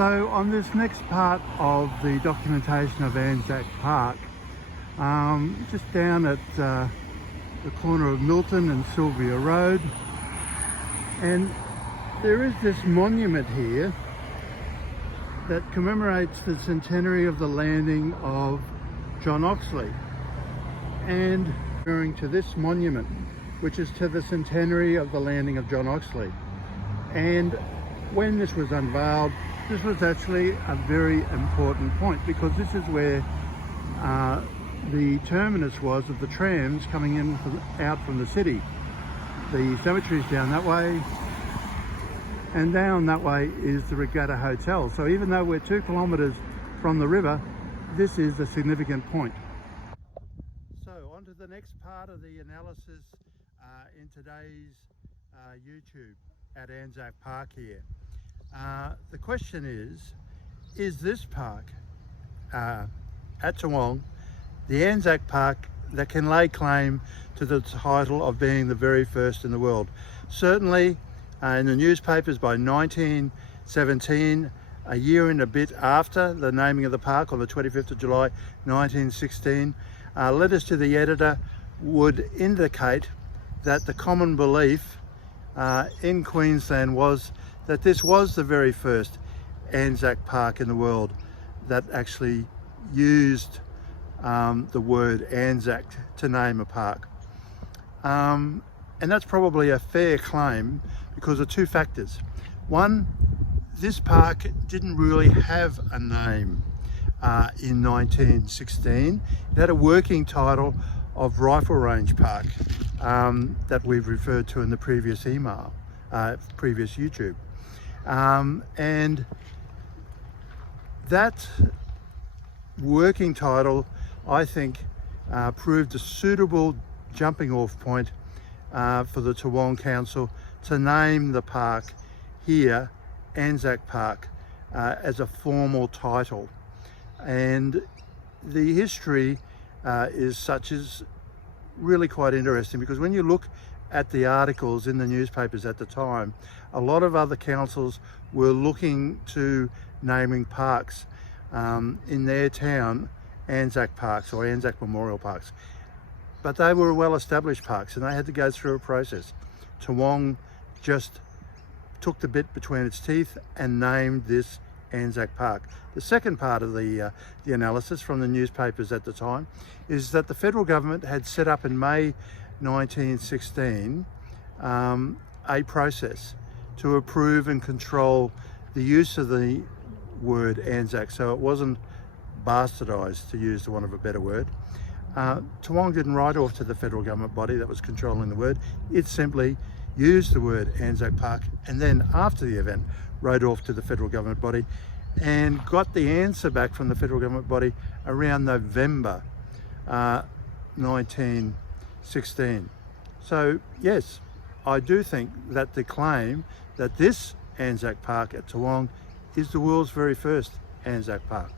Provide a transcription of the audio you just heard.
So on this next part of the documentation of Anzac Park, just down at the corner of Milton and Sylvia Road, and there is this monument here that commemorates the centenary of the landing of John Oxley, and referring to this monument, which is to the centenary of the landing of John Oxley. And when this was unveiled, this was actually a very important point, because this is where the terminus was of the trams coming in out from the city. The cemetery's down that way, and down that way is the Regatta Hotel. So even though we're 2 kilometres from the river, this is a significant point. So on to the next part of the analysis in today's YouTube at Anzac Park here. The question is this park at Toowong the Anzac Park that can lay claim to the title of being the very first in the world? Certainly in the newspapers by 1917, a year and a bit after the naming of the park on the 25th of July 1916, letters to the editor would indicate that the common belief in Queensland was that this was the very first Anzac Park in the world that actually used the word Anzac to name a park. And that's probably a fair claim because of 2 factors. One, this park didn't really have a name in 1916. It had a working title of Rifle Range Park that we've referred to in the previous email, previous YouTube. And that working title, I think, proved a suitable jumping off point for the Toowong Council to name the park here Anzac Park as a formal title. And the history is really quite interesting, because when you look at the articles in the newspapers at the time, a lot of other councils were looking to naming parks in their town Anzac Parks or Anzac Memorial Parks, but they were well-established parks and they had to go through a process. Toowong just took the bit between its teeth and named this Anzac Park. The second part of the analysis from the newspapers at the time is that the federal government had set up in May 1916 a process to approve and control the use of the word Anzac, so it wasn't bastardized, to use the one of a better word. Toowong didn't write off to the federal government body that was controlling the word. It simply used the word Anzac Park, and then after the event wrote off to the federal government body and got the answer back from the federal government body around November 1916. So yes, I do think that the claim that this Anzac Park at Toowong is the world's very first Anzac Park.